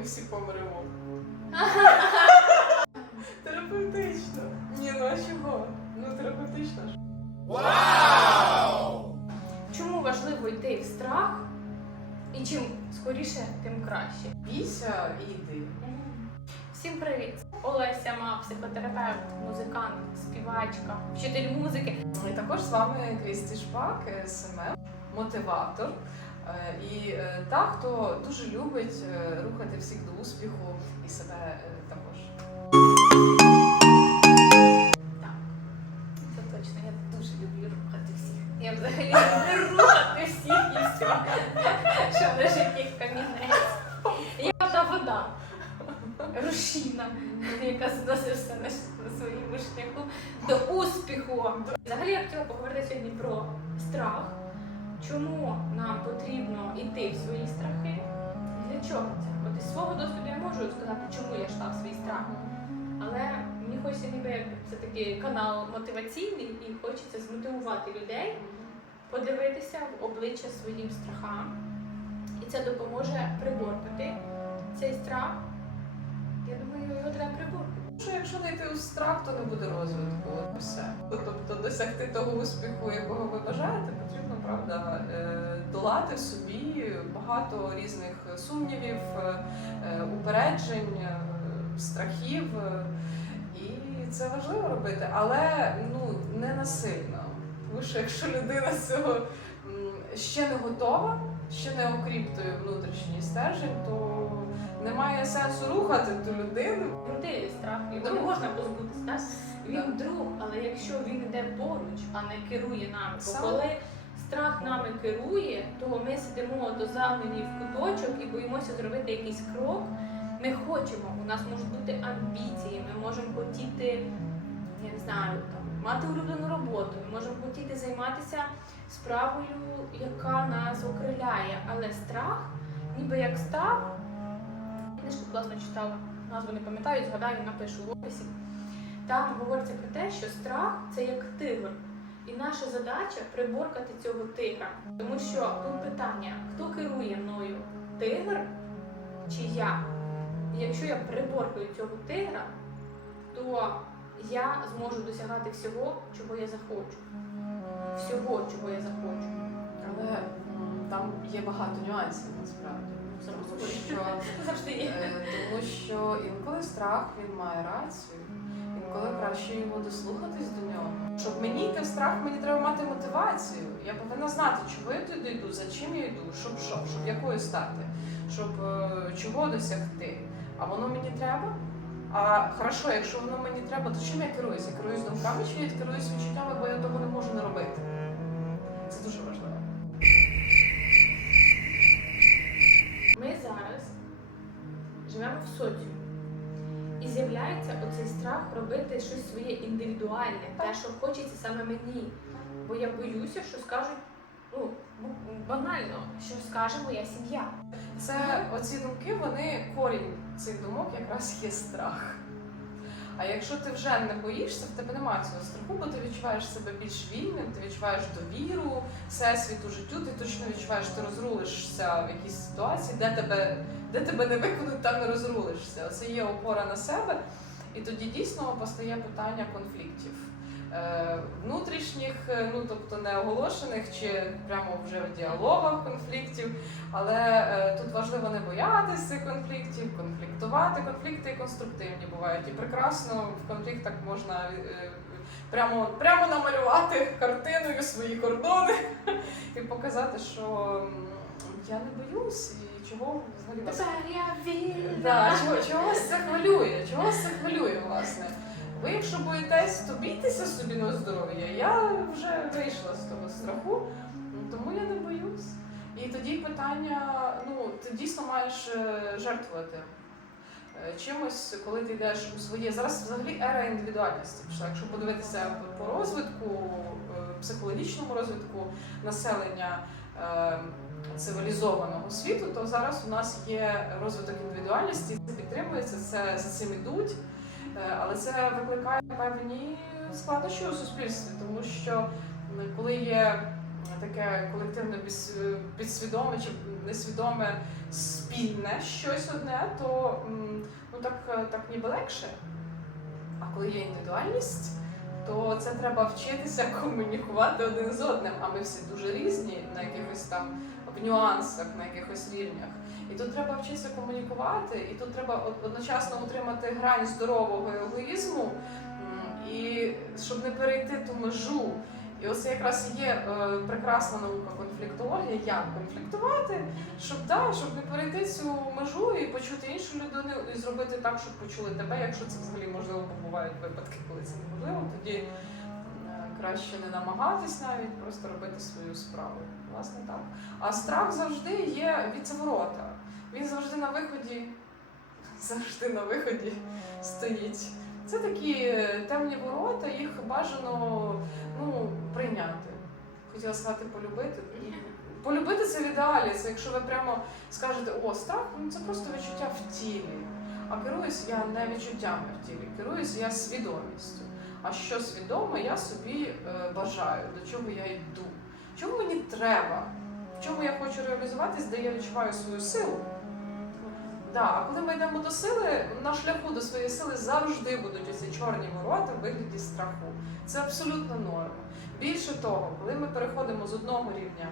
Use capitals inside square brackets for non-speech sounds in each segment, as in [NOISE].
ми всі помремо. [LAUGHS] Терапевтично. Ні, ну а чого? Ну терапевтично ж. Чому важливо йти в страх? І чим скоріше, тим краще. Бійся і йди. Всім привіт! Олеся Ма, психотерапевт, музикант, співачка, вчитель музики. І також з вами Крісті Шпак, СММ, мотиватор. Е, І е, та, хто дуже любить е, рухати всіх до успіху і себе також. Потрібно йти в свої страхи? Для чого це? От із свого досвіду я можу сказати, чому я йшла в свій страх. Але мені хочеться ніби це такий канал мотиваційний і хочеться змотивувати людей, подивитися в обличчя своїм страхам. І це допоможе приборкати цей страх. Я думаю, його треба приборкати. Що якщо не йти у страх, то не буде розвитку. От все. Тобто досягти того успіху, якого ви бажаєте, потрібно правда е, долати собі багато різних сумнівів, е, е, упереджень, страхів. І це важливо робити, але ну не насильно. Тому що якщо людина цього ще не готова, ще не окріптує внутрішній стержень, то немає сенсу рухати ту людину. Крутий страх, його не можна позбутися. Він друг, але якщо він йде поруч, а не керує нами, бо коли страх нами керує, то ми сидимо до в куточок і боїмося зробити якийсь крок. Ми хочемо, у нас можуть бути амбіції, ми можемо хотіти, я не знаю, там мати улюблену роботу, ми можемо хотіти займатися справою, яка нас окриляє. Але страх, ніби як став, книжку класно читала, назву не пам'ятаю, згадаю, напишу в описі. Там говориться про те, що страх це як тигр. І наша задача приборкати цього тигра. Тому що тут питання: хто керує мною? Тигр чи я? І якщо я приборкаю цього тигра, то я зможу досягати всього, чого я захочу. Всього, чого я захочу. Але там є багато нюансів насправді. Що, Завжди є. е, тому що інколи страх він має рацію, інколи краще його дослухатись до нього. Щоб мені йти в страх, мені треба мати мотивацію. Я повинна знати, чого я туди йду, за чим я йду, щоб що, щоб якою стати, щоб е, чого досягти. А воно мені треба. А хорошо, якщо воно мені треба, то чим я керуюся? Я керуюсь думками чи я керуюсь відчуттями, бо я того не можу не робити. Живемо в соціумі. І з'являється оцей страх робити щось своє індивідуальне, те, що хочеться саме мені. Бо я боюся, що скажуть, ну, банально, що скаже моя сім'я. Це оці думки, вони корінь цих думок якраз є страх. А якщо ти вже не боїшся, в тебе немає цього страху, бо ти відчуваєш себе більш вільним, ти відчуваєш довіру всесвіту, життю, ти точно відчуваєш, ти розрулишся в якійсь ситуації, де тебе, де тебе не виконують, там не розрулишся. Це є опора на себе, і тоді дійсно постає питання конфліктів. Е, внутрішніх, е, ну тобто не оголошених чи прямо вже в діалогах конфліктів, але е, тут важливо не боятися конфліктів, конфліктувати. Конфлікти конструктивні бувають. І прекрасно в конфліктах можна прямо, прямо намалювати картиною свої кордони [LAUGHS] і показати, що я не боюсь і чого взагалі вас Тепер я вільна. Да, чого, чого вас це хвилює? Чого вас це хвилює, власне? Ви, якщо боїтесь, то бійтеся собі на здоров'я. Я вже вийшла з того страху, ну, тому я не боюсь. І тоді питання: ну, ти дійсно маєш е, жертвувати е, чимось, коли ти йдеш у своє. Зараз взагалі ера індивідуальності. Якщо подивитися по- розвитку, е, психологічному розвитку населення. Цивілізованого світу, то зараз у нас є розвиток індивідуальності, це підтримується, це за цим ідуть, але це викликає певні складнощі у суспільстві, тому що коли є таке колективне підсвідоме чи несвідоме спільне щось одне, то ну так, е, так ніби легше. А коли є індивідуальність, то це треба вчитися [LAUGHS] комунікувати один з одним. А ми всі дуже різні на якихось там в нюансах, на якихось рівнях. І тут треба вчитися комунікувати, і тут треба одночасно утримати грань здорового егоїзму, і щоб не перейти ту межу. І ось якраз є е, прекрасна наука конфліктологія, як конфліктувати, щоб да, щоб не перейти цю межу і почути іншу людину, і зробити так, щоб почули тебе, якщо це взагалі можливо, бо бувають випадки, коли це неможливо, тоді е, краще не намагатись навіть, просто робити свою справу. Власне так. А страх завжди є від заворота. Він завжди на виході, [LAUGHS] завжди на виході стоїть. Це такі е, темні ворота, їх бажано ну, прийняти. Хотіла сказати полюбити. Полюбити це в ідеалі. Це якщо ви прямо скажете, о, страх, ну це просто відчуття в тілі. А керуюсь я не відчуттями в тілі, керуюсь я свідомістю. А що свідоме, я собі е, бажаю, до чого я йду. Чому мені треба? В чому я хочу реалізуватись, де я відчуваю свою силу. Да, а коли ми йдемо до сили, на шляху до своєї сили завжди будуть оці чорні ворота в вигляді страху. Це абсолютно норма. Більше того, коли ми переходимо з одного рівня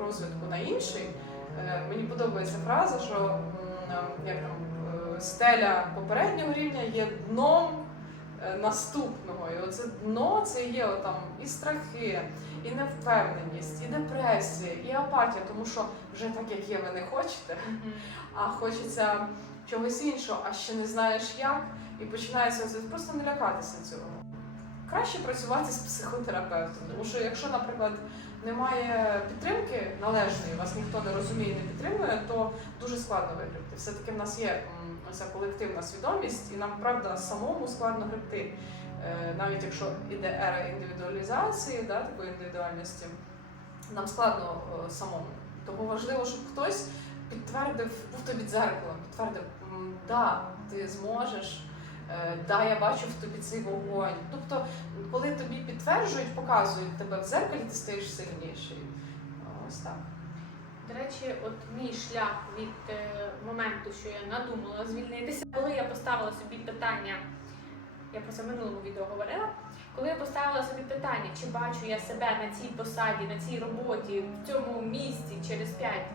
розвитку на інший, е, мені подобається фраза, що як там, е, стеля попереднього рівня є дном наступного. І оце дно це є там і страхи, і невпевненість, і депресія, і апатія, тому що вже так, як є, ви не хочете а хочеться чогось іншого, а ще не знаєш як, і починається це просто не лякатися цього. Краще працювати з психотерапевтом, тому що якщо, наприклад, немає підтримки належної, вас ніхто не розуміє і не підтримує, то дуже складно вигребти. Все-таки в нас є ця колективна свідомість, і нам правда самому складно гребти. Е, Навіть якщо іде ера індивідуалізації, да, такої індивідуальності, нам складно е, самому. Тому важливо, щоб хтось підтвердив, був тобі дзеркалом, підтвердив, «М, да, ти зможеш, да, я бачу в тобі цей вогонь. Тобто, коли тобі підтверджують, показують тебе в дзеркалі, ти стаєш сильніший. Ось так. До речі, от мій шлях від е, моменту, що я надумала звільнитися, коли я поставила собі питання, я про це в минулому відео говорила. Коли я поставила собі питання, чи бачу я себе на цій посаді, на цій роботі, в цьому місці через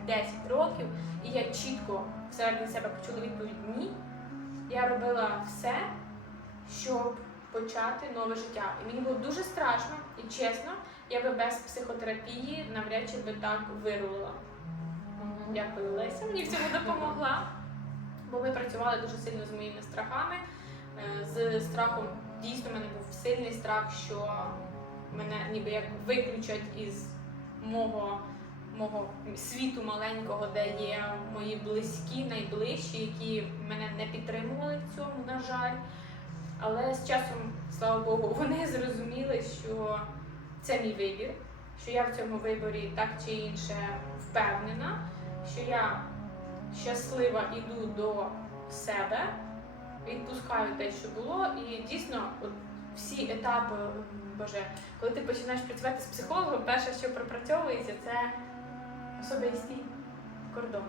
5-10 років, і я чітко всередині себе почула відповідь ні, я робила все, щоб почати нове життя. І мені було дуже страшно і чесно, я би без психотерапії навряд чи би так вирулила. Дякую, Леся. Мені в цьому допомогла. Бо ми працювали дуже сильно з моїми страхами. Е, З страхом дійсно в мене був сильний страх, що мене ніби як виключать із мого, мого світу маленького, де є мої близькі, найближчі, які мене не підтримували в цьому, на жаль. Але з часом, слава Богу, [LAUGHS] вони зрозуміли, що це мій вибір, що я в цьому виборі так чи інше впевнена, що я щаслива іду до себе, відпускаю те, що було, і дійсно, от всі етапи, боже, коли ти починаєш працювати з психологом, перше, що пропрацьовується, це особисті кордони.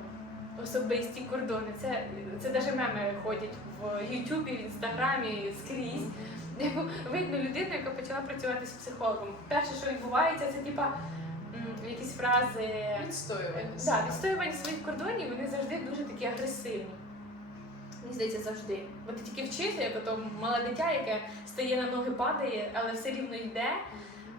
Особисті кордони. Це, це навіть меми ходять в Ютубі, в Інстаграмі скрізь. Видно людину, яка почала працювати з психологом. Перше, що відбувається, це типа якісь фрази. Відстоювання. Да, відстоювання своїх кордонів вони завжди дуже такі агресивні. Мені здається, завжди. Бо ти тільки вчишся, як ото мале дитя, яке стає на ноги, падає, але все рівно йде.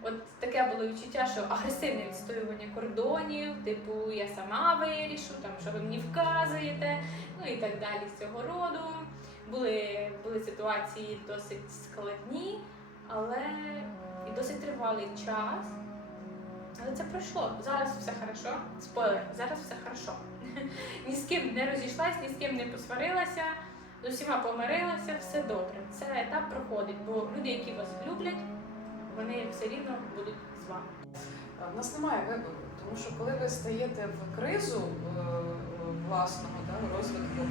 От таке було відчуття, що агресивне відстоювання кордонів, типу я сама вирішу, там що ви мені вказуєте, ну і так далі з цього роду. Були, були ситуації досить складні, але і досить тривалий час. Але це пройшло. Зараз все хорошо. Спойлер, зараз все хорошо. [LAUGHS] Ні з ким не розійшлась, ні з ким не посварилася, з усіма помирилася, все добре. Це етап проходить, бо люди, які вас люблять, вони все рівно будуть з вами. В нас немає вибору, тому що коли ви стаєте в кризу е, власного да, розвитку,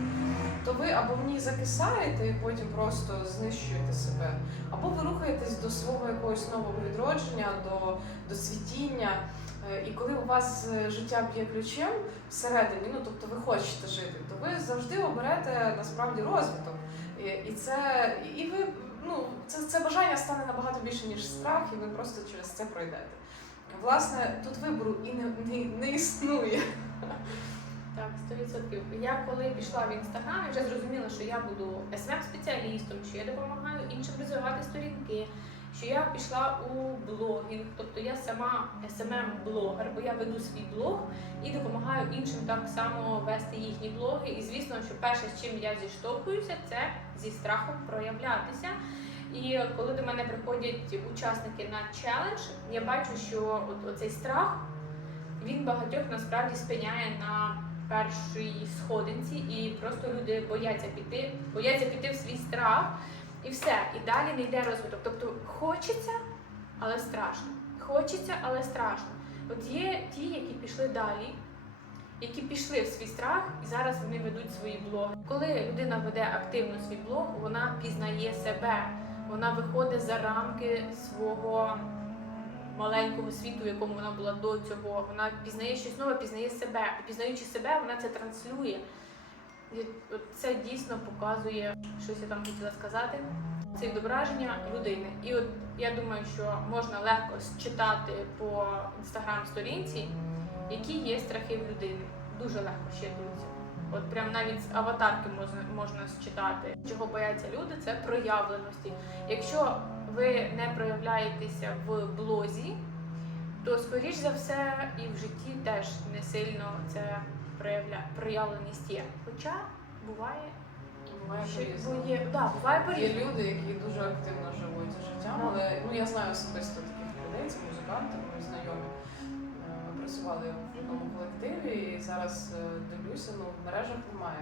то ви або в ній закисаєте і потім просто знищуєте себе, або ви рухаєтесь до свого якогось нового відродження, до, до цвітіння. Е, І коли у вас е, життя б'є ключем всередині, ну тобто ви хочете жити, то ви завжди оберете насправді розвиток. І це і ви ну це, це бажання стане набагато більше ніж страх, і ви просто через це пройдете. Власне, тут вибору і не, не, не існує. Так, 100%. Я коли пішла в інстаграм, я вже зрозуміла, що я буду smm спеціалістом що я допомагаю іншим розвивати сторінки, що я пішла у блогінг, тобто я сама smm блогер бо я веду свій блог і допомагаю іншим так само вести їхні блоги. І звісно, що перше, з чим я зіштовхуюся, це зі страхом проявлятися. І коли до мене приходять учасники на челендж, я бачу, що от оцей страх він багатьох насправді спиняє на першій сходинці, і просто люди бояться піти, бояться піти в свій страх, і все. І далі не йде розвиток. Тобто хочеться, але страшно. Хочеться, але страшно. От є ті, які пішли далі, які пішли в свій страх, і зараз вони ведуть свої блоги. Коли людина веде активно свій блог, вона пізнає себе, вона виходить за рамки свого маленького світу, в якому вона була до цього. Вона пізнає щось нове, пізнає себе. І пізнаючи себе, вона це транслює. Це дійсно показує, щось я там хотіла сказати. Це відображення людини. І от я думаю, що можна легко считати по інстаграм-сторінці, які є страхи в людини. Дуже легко щитуються. От прям навіть аватарки можна, можна считати. Чого бояться люди, це проявленості. Якщо ви не проявляєтеся в блозі, то скоріш за все і в житті теж не сильно це проявля... проявленість є. Хоча буває, Буває що по-різному. є, да, буває Є по-різному. люди, які дуже активно живуть життям, Ну. але ну я знаю особисто таких людей, це музиканти, мої знайомі. Е, Ми працювали в одному колективі і зараз е, дивлюся, ну в мережах немає.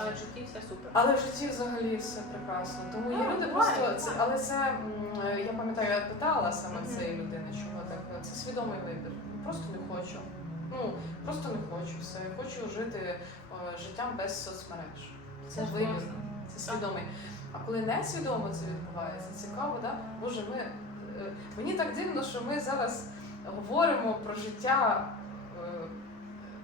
Але в житті все супер. Але в житті взагалі все прекрасно. Тому є Ну, люди буває, просто це, буває. але це м, е, я пам'ятаю, я питала саме Мгм. цієї людини, чого так. Це свідомий вибір. Просто не хочу. Ну просто не хочу все. Я хочу жити е, життям без соцмереж. Це вибір. Це свідомий. А коли не свідомо це відбувається, цікаво, да? Боже, ми е, мені так дивно, що ми зараз говоримо про життя е,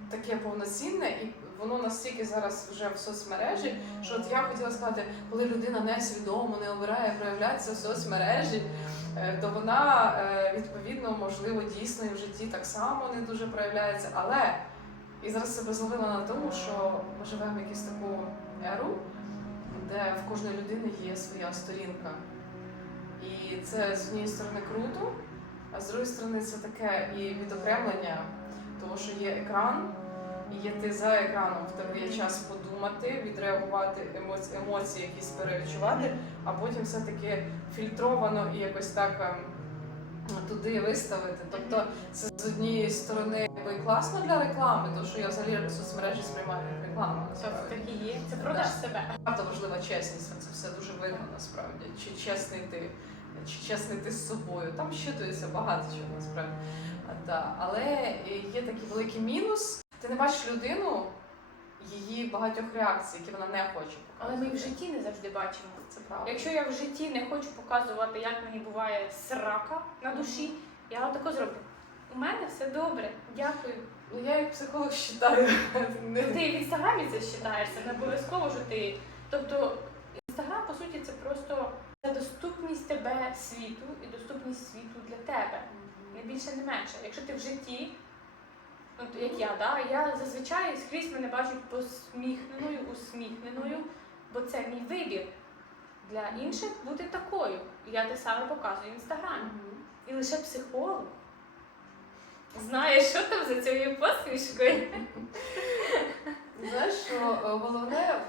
таке повноцінне, і воно настільки зараз вже в соцмережі, що от я хотіла сказати, коли людина несвідомо не обирає проявлятися в соцмережі, е, то вона е, відповідно, можливо, дійсно і в житті так само не дуже проявляється. Але і зараз себе зловила на тому, що ми живемо в якусь таку еру, де в кожної людини є своя сторінка. І це з однієї сторони круто, а з другої сторони це таке і відокремлення, тому що є екран, і є ти за екраном, в тебе є час подумати, відреагувати емоції, емоції якісь перевідчувати, а потім все-таки фільтровано і якось так ем, туди виставити. Тобто це з однієї сторони якби класно для реклами, тому що я взагалі соцмережі сприймаю як рекламу. Насправді. так і є. Це продаж себе. Правда важлива чесність, це все дуже видно насправді. Чи чесний ти, чи чесний ти з собою. Там щитується багато чого насправді. А, та. Але є такий великий мінус. Ти не бачиш людину, її багатьох реакцій, які вона не хоче. Але ми в житті не завжди бачимо. це правда. Якщо я в житті не хочу показувати, як мені буває срака на душі, я отако зроблю. У мене все добре, дякую. Ну я як психолог вважаю. Ти в інстаграмі це вважаєшся, не обов'язково що ти. Тобто інстаграм, по суті, це просто це доступність тебе світу і доступність світу для тебе. Не більше, не менше. Якщо ти в житті, от як я, да, я зазвичай скрізь мене бачать посміхненою, усміхненою, бо це мій вибір. Для інших бути такою. Я те саме показую в інстаграмі. І лише психолог знає, що там за цією посмішкою. Знаєш, що е, головне,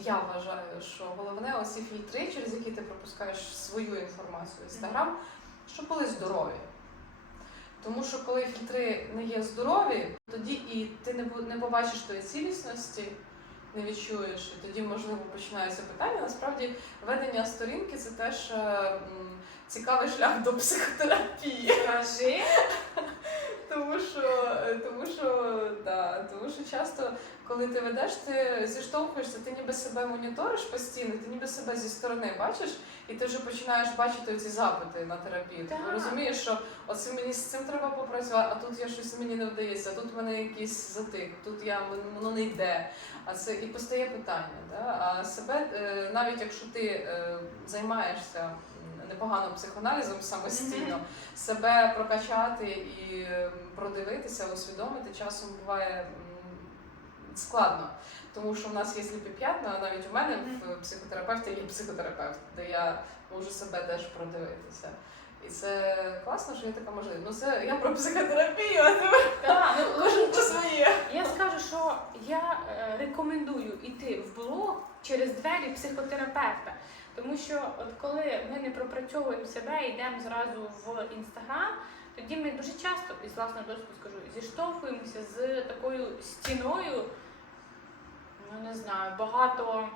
я вважаю, що головне оці фільтри, через які ти пропускаєш свою інформацію в інстаграм, щоб були здорові. Тому що коли фільтри не є здорові, тоді і ти не, не побачиш тої цілісності, не відчуєш, і тоді, можливо, починаються питання. Насправді, ведення сторінки це теж е, цікавий шлях до психотерапії. Скажи, Тому що, тому що, да, тому що часто, коли ти ведеш, ти зіштовхуєшся, ти ніби себе моніториш постійно, ти ніби себе зі сторони бачиш, і ти вже починаєш бачити ці запити на терапію. Ти розумієш, що оце мені з цим треба попрацювати, а тут я щось мені не вдається, а тут в мене якийсь затик, тут я воно не йде. А це і постає питання. Да? А себе, е, навіть якщо ти е, займаєшся непоганим психоаналізом самостійно, себе прокачати і продивитися, усвідомити часом буває складно. Тому що в нас є сліпі п'ятна, а навіть у мене в психотерапевті є психотерапевт, де я можу себе теж продивитися. І це класно, що є така можливість. Ну це я про психотерапію, а Так, ну, [LAUGHS] кожен по своє. Я скажу, що я е, рекомендую йти в блог через двері психотерапевта. Тому що от коли ми не пропрацьовуємо себе і йдемо зразу в інстаграм, тоді ми дуже часто, із власного досвіду скажу, зіштовхуємося з такою стіною, ну не знаю, багато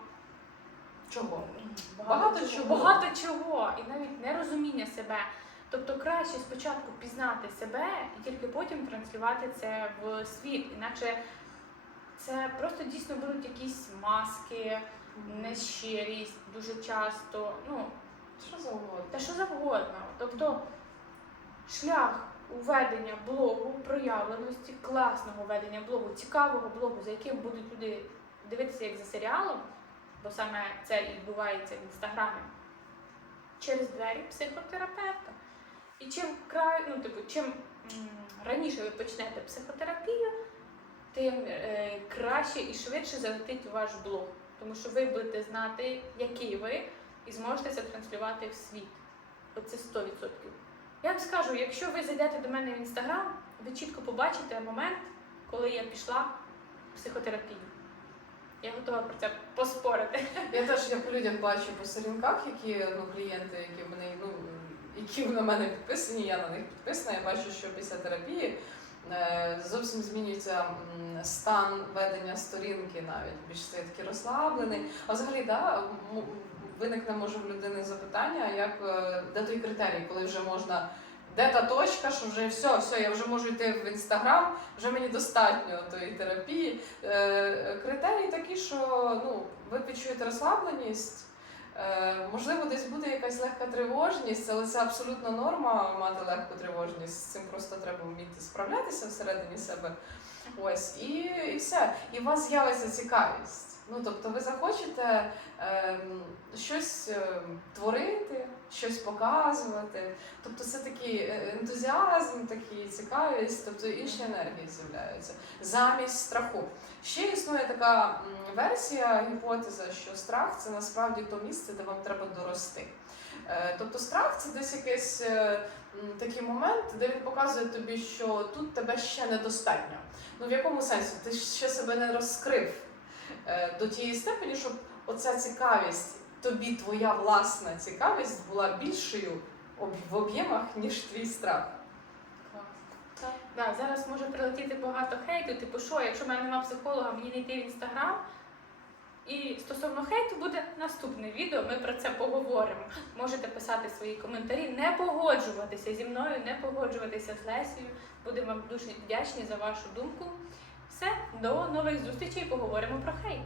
Чого? багато, Багато чого, чого. багато чого, і навіть нерозуміння себе. Тобто краще спочатку пізнати себе і тільки потім транслювати це в світ. Інакше це просто дійсно будуть якісь маски, нещирість дуже часто. Ну, Що завгодно. та що завгодно. Тобто шлях у ведення блогу, проявленості, класного ведення блогу, цікавого блогу, за яким будуть люди дивитися як за серіалом, бо саме це і відбувається в інстаграмі, через двері психотерапевта. І чим край, ну, типу, чим раніше ви почнете психотерапію, тим е, краще і швидше залетить ваш блог. Тому що ви будете знати, який ви, і зможете це транслювати в світ. Оце 100%. Я вам скажу, якщо ви зайдете до мене в інстаграм, ви чітко побачите момент, коли я пішла в психотерапію. Я готова про це поспорити. Я теж я по людях бачу по сторінках, які ну, клієнти, які в мене, ну, які на мене підписані, я на них підписана. Я бачу, що після терапії зовсім змінюється стан ведення сторінки навіть більш такий розслаблений. А взагалі, да, виникне може в людини запитання, як е, де той критерій, коли вже можна. Де та точка, що вже все, все, я вже можу йти в інстаграм, вже мені достатньо тої терапії. Е, критерій такий, що ну, ви відчуєте розслабленість. Е, можливо, десь буде якась легка тривожність, але це абсолютно норма мати легку тривожність. З цим просто треба вміти справлятися всередині себе. Ось, і, і все. І у вас з'явиться цікавість. Ну, тобто ви захочете ем, щось ем, творити, щось показувати. Тобто це такий е, ентузіазм, такий цікавість, тобто інші енергії з'являються замість страху. Ще існує така версія, гіпотеза, що страх це насправді то місце, де вам треба дорости. Е, Тобто страх це десь якийсь е, такий момент, де він показує тобі, що тут тебе ще недостатньо. Ну в якому сенсі? Ти ще себе не розкрив е, до тієї степені, щоб оця цікавість, тобі твоя власна цікавість була більшою в об'ємах, ніж твій страх. Да, зараз може прилетіти багато хейту, типу, що, якщо в мене немає психолога, мені не йти в інстаграм. І стосовно хейту буде наступне відео, ми про це поговоримо. Можете писати свої коментарі, не погоджуватися зі мною, не погоджуватися з Лесією. Будемо вам дуже вдячні за вашу думку. Все, до нових зустрічей, поговоримо про хейт.